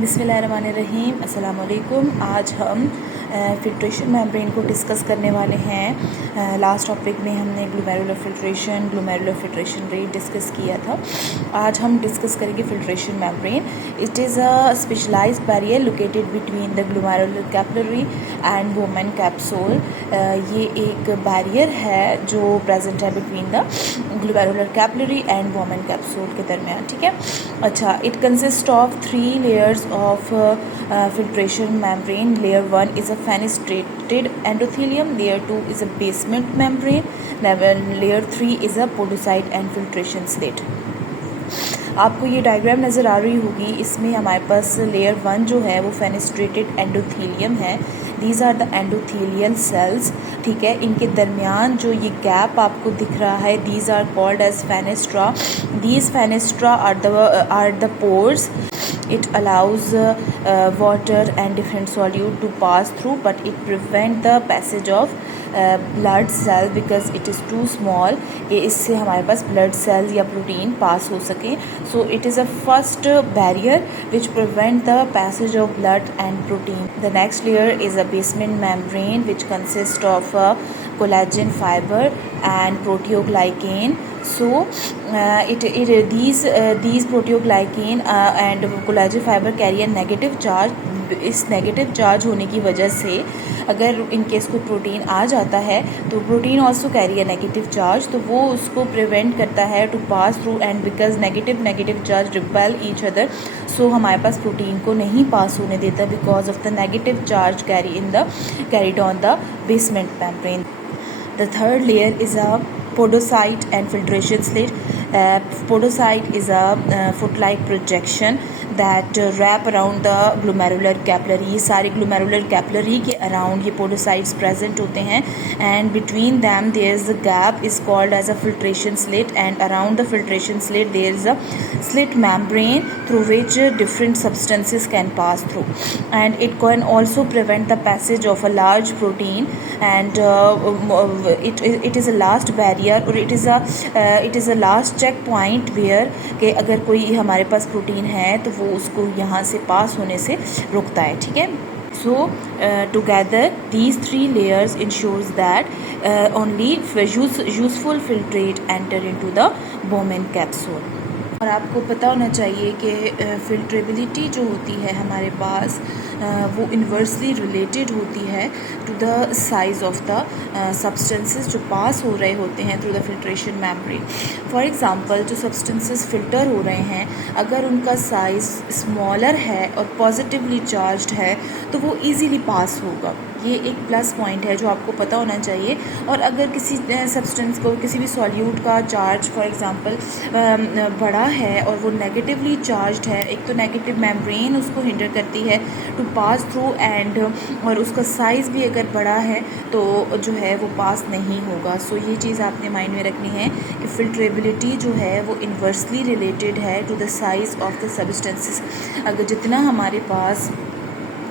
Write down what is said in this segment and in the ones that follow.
बिस्मिल्लाहिर्रहमानिर्रहीम, अस्सलाम वालेकुम। आज हम फ़िल्ट्रेशन मेम्ब्रेन को डिस्कस करने वाले हैं। लास्ट टॉपिक में हमने ग्लोमेरुलर फ़िल्ट्रेशन रेट डिस्कस किया था। आज हम डिस्कस करेंगे filtration membrane. It is a specialised barrier located between the glomerular capillary and Bowman capsule. ये एक बैरियर है जो प्रेजेंट है between the glomerular capillary and Bowman capsule के दरमियान, ठीक है। अच्छा, it consist of 3 layers of filtration membrane. Layer 1 is a fenestrated endothelium, layer 2 is a basement membrane, layer 3 is a podocyte and filtration slit. आपको ये diagram नज़र आ रही होगी। इसमें हमारे पास लेयर 1 जो है वो फेनेस्ट्रेटेड एंडोथीलियम है। These are the endothelial cells, ठीक है। इनके दरमियान जो ये गैप आपको दिख रहा है, these are called as fenestra. These fenestra are the pores. It allows water and different solute to pass through, but it prevent the passage of blood cell because it is too small. इससे हमारे पास blood cells या protein pass हो सके. So it is a first barrier which prevent the passage of blood and protein. The next layer is a basement membrane which consists of collagen fiber and proteoglycan. So these proteoglycan and collagen fiber carry a negative charge. इस negative charge होने की वजह से अगर in case कोई protein आ जाता है तो protein also carry a negative charge, तो वो उसको प्रिवेंट करता है to pass through, and because negative charge repel each other, so हमारे पास प्रोटीन को नहीं पास होने देता because of the negative charge carried on the basement membrane. The third layer is a podocyte and filtration slit. Podocyte is a foot-like projection that wrap around the glomerular capillary. ये सारे glomerular capillary के around ये podocytes present होते हैं, and between them there is a gap is called as a filtration slit, and around the filtration slit there is a slit membrane through which different substances can pass through, and it can also prevent the passage of a large protein, and it is a last barrier, or it is a last check point where कि अगर कोई हमारे पास protein है तो वो उसको यहाँ से पास होने से रोकता है, ठीक है. So together these 3 layers ensures that only useful filtrate enter into the Bowman capsule. और आपको पता होना चाहिए कि फिल्ट्रेबिलिटी जो होती है हमारे पास वो इन्वर्सली रिलेटेड होती है to the size of the substances जो पास हो रहे होते हैं through the filtration membrane. For example, जो सब्सटेंसेस फ़िल्टर हो रहे हैं अगर उनका साइज़ स्मॉलर है और पॉजिटिवली चार्ज्ड है तो वो इजीली पास होगा. ये एक प्लस पॉइंट है जो आपको पता होना चाहिए. और अगर किसी सब्सटेंस को, किसी भी सॉल्यूट का चार्ज फॉर एग्ज़ाम्पल बड़ा है और वो नेगेटिवली चार्ज्ड है, एक तो नेगेटिव मेम्ब्रेन उसको हिंडर करती है टू पास थ्रू, एंड और उसका साइज़ भी अगर बड़ा है तो जो है वो पास नहीं होगा. सो ये चीज़ आपने माइंड में रखनी है कि फिल्ट्रेबिलिटी जो है वो इन्वर्सली रिलेटेड है to the size of the substances. अगर जितना हमारे पास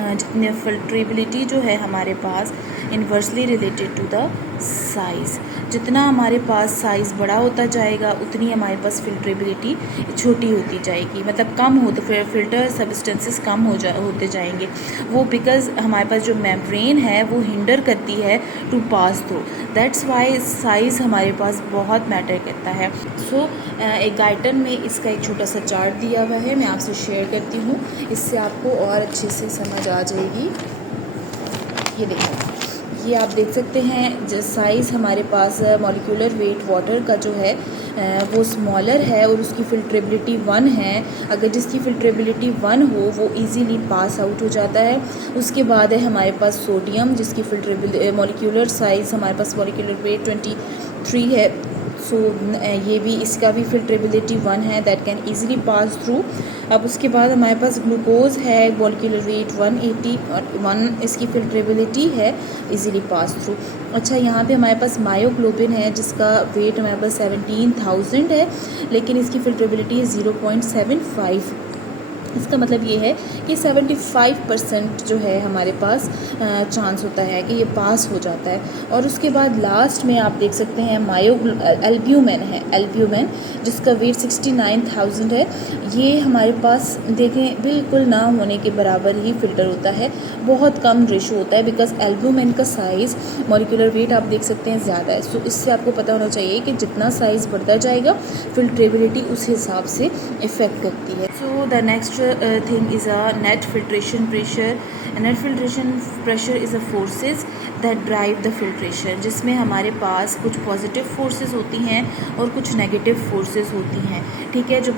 जितने फिल्ट्रेबिलिटी जो है हमारे पास inversely related to the size, जितना हमारे पास साइज़ बड़ा होता जाएगा उतनी हमारे पास फिल्ट्रेबिलिटी छोटी होती जाएगी, मतलब कम हो, तो फिर फिल्टर सब्सटेंसेस कम होते जाएंगे. वो बिकॉज़ हमारे पास जो मेम्ब्रेन है वो हिंडर करती है to pass through. That's why size हमारे पास बहुत मैटर करता है. सो एक गाइडन में इसका एक छोटा सा चार्ट दिया हुआ है, मैं आपसे शेयर करती हूँ, इससे आपको और अच्छे से समझ आ जाएगी. ये देखो, ये आप देख सकते हैं जो साइज़ हमारे पास मॉलिक्यूलर वेट वाटर का जो है वो स्मॉलर है और उसकी फिल्ट्रेबिलिटी 1 है. अगर जिसकी फिल्ट्रेबिलिटी 1 हो वो इजीली पास आउट हो जाता है. उसके बाद है हमारे पास सोडियम, जिसकी फिल्ट्रेबिलिटी मॉलिक्यूलर साइज़ हमारे पास मॉलिक्यूलर वेट 23 है. सो ये भी, इसका भी फिल्ट्रेबिलिटी 1 है, that can easily pass through. अब उसके बाद हमारे पास ग्लूकोज है, मॉलिक्यूलर वेट 180 और 1 इसकी फिल्ट्रेबिलिटी है, इजीली पास थ्रू. अच्छा, यहाँ पे हमारे पास मायोग्लोबिन है जिसका वेट हमारे पास 17,000 है, लेकिन इसकी फिल्ट्रेबिलिटी है 0.75. इसका मतलब ये है कि 75% जो है हमारे पास चांस होता है कि ये पास हो जाता है। और उसके बाद लास्ट में आप देख सकते हैं एल्ब्यूमिन है, एल्ब्यूमिन जिसका वेट 69,000 है। ये हमारे पास देखें बिल्कुल ना होने के बराबर ही फ़िल्टर होता है, बहुत कम रेशो होता है, बिकॉज एल्ब्यूमिन का साइज़ मॉलिक्यूलर वेट आप देख सकते हैं ज़्यादा है। सो इससे आपको पता होना चाहिए कि जितना साइज़ बढ़ता जाएगा फिल्ट्रेबिलिटी उस हिसाब से इफ़ेक्ट करती है। So the next thing is a net filtration pressure. A net filtration pressure is a forces that drive the filtration, जिसमें हमारे पास कुछ पॉजिटिव फोर्सेस होती हैं और कुछ नेगेटिव फोर्सेस होती हैं। ठीक है, जो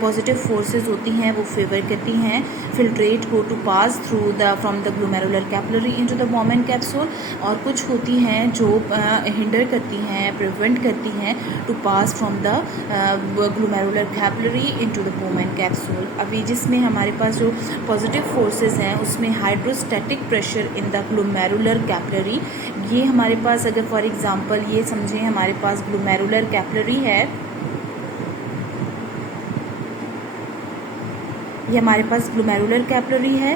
पॉजिटिव फोर्सेस होती हैं वो फेवर करती हैं फिल्ट्रेट को to pass through the from the glomerular capillary into the Bowman capsule, और कुछ होती हैं जो हिंडर करती हैं, प्रिवेंट करती हैं to pass from the glomerular capillary into the Bowman capsule. अभी जिसमें हमारे पास जो पॉजिटिव फोर्सेस हैं उसमें hydrostatic pressure in the glomerular capillary, ये हमारे पास अगर फॉर एग्जांपल ये समझें हमारे पास ग्लोमेरुलर कैपिलरी है, ये हमारे पास ग्लोमेरुलर कैपिलरी है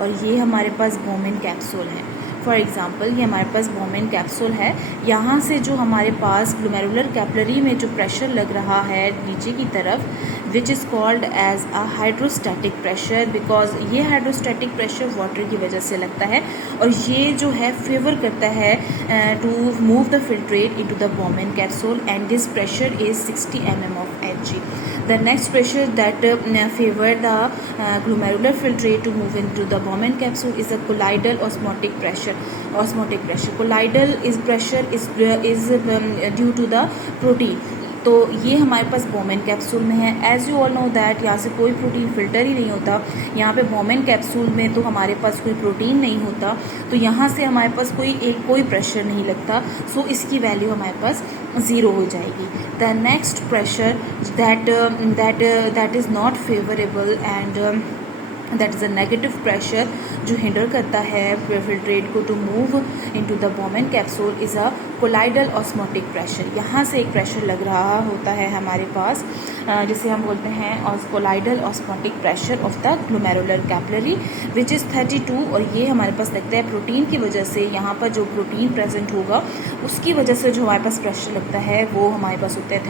और ये हमारे पास बॉमेन कैप्सूल है। फॉर एग्ज़ाम्पल ये हमारे पास बॉमेन कैप्सूल है, यहाँ से जो हमारे पास ग्लोमेरुलर कैपिलरी में जो प्रेशर लग रहा है नीचे की तरफ, which is called as a hydrostatic pressure, because ये हाइड्रोस्टैटिक प्रेशर वाटर की वजह से लगता है और ये जो है फेवर करता है to move the filtrate into the Bowman capsule, and this pressure is 60 mm of Hg. The next pressure that favor the glomerular filtrate to move into the Bowman capsule is a colloidal osmotic pressure. Osmotic pressure. Colloidal is pressure is due to the protein. तो ये हमारे पास Bowman capsule में है। As you all know that यहाँ से कोई protein filter ही नहीं होता, यहाँ पे बॉमेन कैप्सूल में तो हमारे पास कोई प्रोटीन नहीं होता, तो यहाँ से हमारे पास कोई प्रेशर नहीं लगता, सो इसकी वैल्यू हमारे पास ज़ीरो हो जाएगी। The next pressure that is not favourable and that is a negative pressure जो हिंडर करता है फिल्ट्रेट को to move into the Bowman capsule is a colloidal osmotic pressure. यहाँ से एक प्रेशर लग रहा होता है हमारे पास जिसे हम बोलते हैं colloidal osmotic pressure of the glomerular capillary which is 32, और ये हमारे पास लगता है प्रोटीन की वजह से, यहाँ पर जो प्रोटीन प्रेजेंट होगा उसकी वजह से जो हमारे पास प्रेशर लगता है वो हमारे पास होता है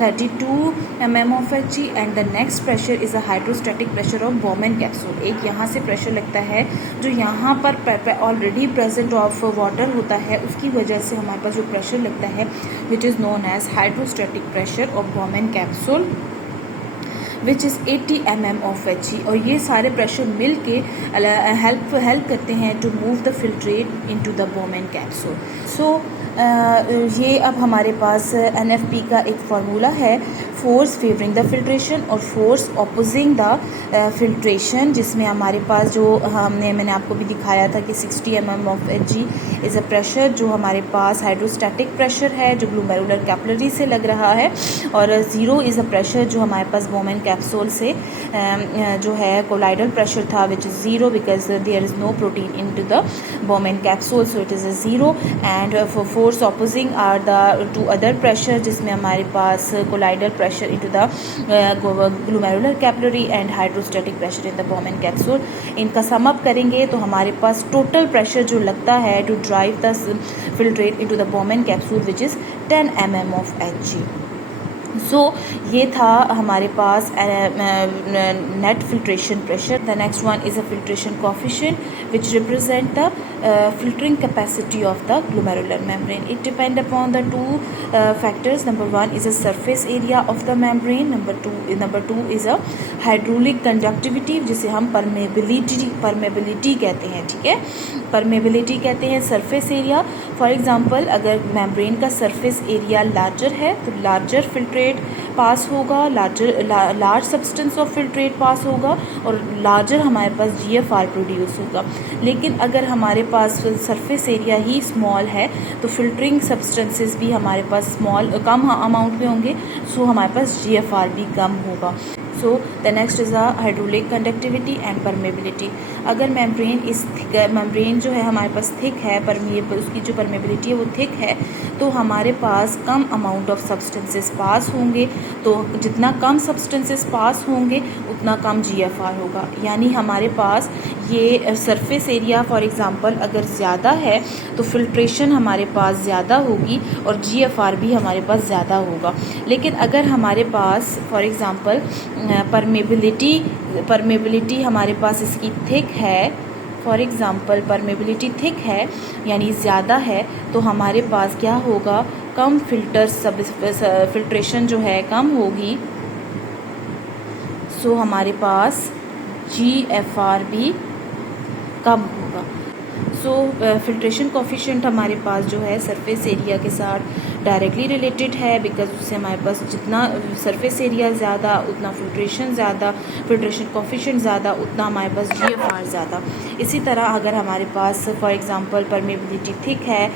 32 mm of Hg, and the next pressure is a hydrostatic pressure of Bowman capsule. एक यहाँ से प्रेशर लगता है जो यहाँ पर ऑलरेडी प्रेजेंट ऑफ वाटर होता है, उसकी वजह से हमारे पास जो प्रेशर लगता है which is known as hydrostatic pressure of Bowman capsule which is 80 mm of Hg, और ये सारे प्रेशर मिल के हेल्प करते हैं to move the filtrate into the Bowman capsule. So ये अब हमारे पास NFP का एक फार्मूला है, फोर्स फेवरिंग द फिल्ट्रेशन और फोर्स ऑपोजिंग द फिल्ट्रेशन, जिसमें हमारे पास जो मैंने आपको भी दिखाया था कि 60 mm of Hg is a pressure जो हमारे पास हाइड्रोस्टैटिक प्रेशर है जो ग्लोमेरुलर कैपिलरी से लग रहा है, और 0 इज़ अ प्रेशर जो हमारे पास बॉमेन कैप्सूल से जो है कोलाइडल प्रेशर था which is 0 because there is no protein in to the Bowman capsule, so it is a 0। And force opposing are the two other pressure जिसमें हमारे पास colloidal pressure into the glomerular capillary and hydrostatic pressure in the Bowman capsule. इनका sum up करेंगे तो हमारे पास total pressure जो लगता है to drive the filtrate into the Bowman capsule which is 10 mm of Hg। सो ये था हमारे पास net filtration pressure. The next one is a filtration coefficient which represent the filtering capacity of the glomerular membrane. It depend upon the two factors. Number one is a surface area of the membrane. Number two is a hydraulic conductivity जिसे हम permeability कहते हैं। ठीक है, permeability कहते हैं surface area। For example अगर membrane का सरफेस एरिया लार्जर है तो लार्जर फिल्ट्रेट पास होगा, लार्ज सब्सटेंस ऑफ फिल्ट्रेट पास होगा और लार्जर हमारे पास GFR प्रोड्यूस होगा। लेकिन अगर हमारे पास सरफेस एरिया ही स्मॉल है तो फिल्टरिंग सब्सटेंसेस भी हमारे पास कम अमाउंट में होंगे, सो हमारे पास GFR भी कम होगा। So the next is a hydraulic conductivity and permeability. अगर मेम्ब्रेन जो है हमारे पास थिक है, उसकी जो परमेबिलिटी है वो थिक है, तो हमारे पास कम अमाउंट ऑफ सब्सटेंसेस पास होंगे, तो जितना कम सब्सटेंसेस पास होंगे उतना कम GFR होगा। यानी हमारे पास ये सरफेस एरिया फॉर एग्ज़ाम्पल अगर ज़्यादा है तो फिल्ट्रेशन हमारे पास ज़्यादा होगी और GFR भी हमारे पास ज़्यादा होगा। लेकिन अगर हमारे पास फॉर एग्ज़ाम्पल परमेबिलिटी हमारे पास इसकी थिक है, फॉर एग्ज़ाम्पल परमेबिलिटी थिक है यानी ज़्यादा है, तो हमारे पास क्या होगा, कम फिल्ट्रेशन जो है कम होगी। सो हमारे पास GFR भी कम होगा। सो फिल्ट्रेशन कोफिशिएंट हमारे पास जो है सरफेस एरिया के साथ डायरेक्टली रिलेटेड है, बिकॉज उससे हमारे पास जितना सरफेस एरिया ज़्यादा उतना फिल्ट्रेशन कोफिशिएंट ज़्यादा उतना हमारे पास GFR ज़्यादा। इसी तरह अगर हमारे पास फॉर एग्ज़ाम्पल परमेबिलिटी थिक है,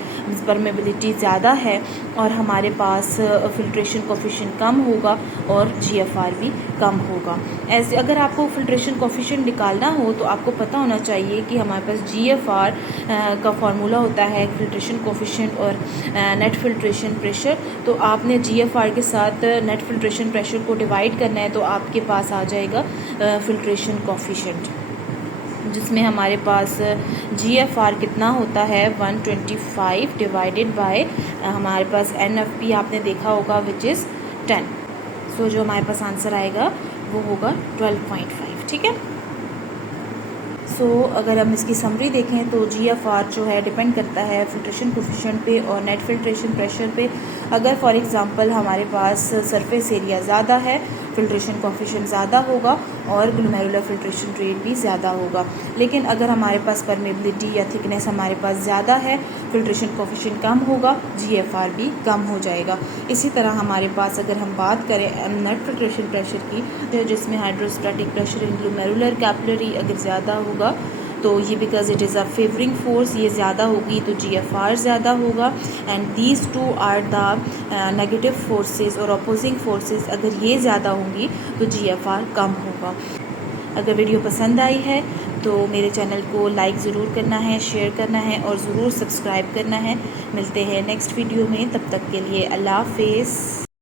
परमेबिलिटी ज़्यादा है और हमारे पास फिल्ट्रेशन कोफिशिएंट कम होगा और GFR भी कम होगा। ऐसे अगर आपको फिल्ट्रेशन कोफिशिएंट निकालना हो तो आपको पता होना चाहिए कि हमारे पास GFR का फार्मूला होता है फिल्ट्रेशन कोफिशिएंट और नेट फिल्ट्रेशन प्रेशर। तो आपने GFR के साथ नेट फिल्ट्रेशन प्रेशर को डिवाइड करना है, तो आपके पास आ जाएगा फिल्ट्रेशन कोफिशिएंट, जिसमें हमारे पास GFR कितना होता है 125 डिवाइडेड बाय हमारे पास NFP आपने देखा होगा विच इज़ 10। सो जो हमारे पास आंसर आएगा वो होगा 12.5। ठीक है। सो अगर हम इसकी समरी देखें तो GFR जो है डिपेंड करता है फिल्ट्रेशन कोफिशिएंट पे और नेट फिल्ट्रेशन प्रेशर पे। अगर फॉर एग्ज़ाम्पल हमारे पास सरफेस एरिया ज़्यादा है, फिल्ट्रेशन कोफिशिएंट ज़्यादा होगा और ग्लोमेरुलर फिल्ट्रेशन रेट भी ज़्यादा होगा। लेकिन अगर हमारे पास परमेबिलिटी या थिकनेस हमारे पास ज़्यादा है, फिल्ट्रेशन कोफिशिएंट कम होगा, GFR भी कम हो जाएगा। इसी तरह हमारे पास अगर हम बात करें नेट फिल्ट्रेशन प्रेशर की, जिसमें hydrostatic pressure in glomerular capillary अगर ज़्यादा होगा तो ये because it is a favouring force, ये ज़्यादा होगी तो GFR ज़्यादा होगा। And these two are the negative forces और अपोजिंग फोर्सेस, अगर ये ज़्यादा होंगी तो GFR कम होगा। अगर वीडियो पसंद आई है तो मेरे चैनल को लाइक ज़रूर करना है, शेयर करना है और ज़रूर सब्सक्राइब करना है। मिलते हैं नेक्स्ट वीडियो में, तब तक के लिए अल्लाह हाफिज़।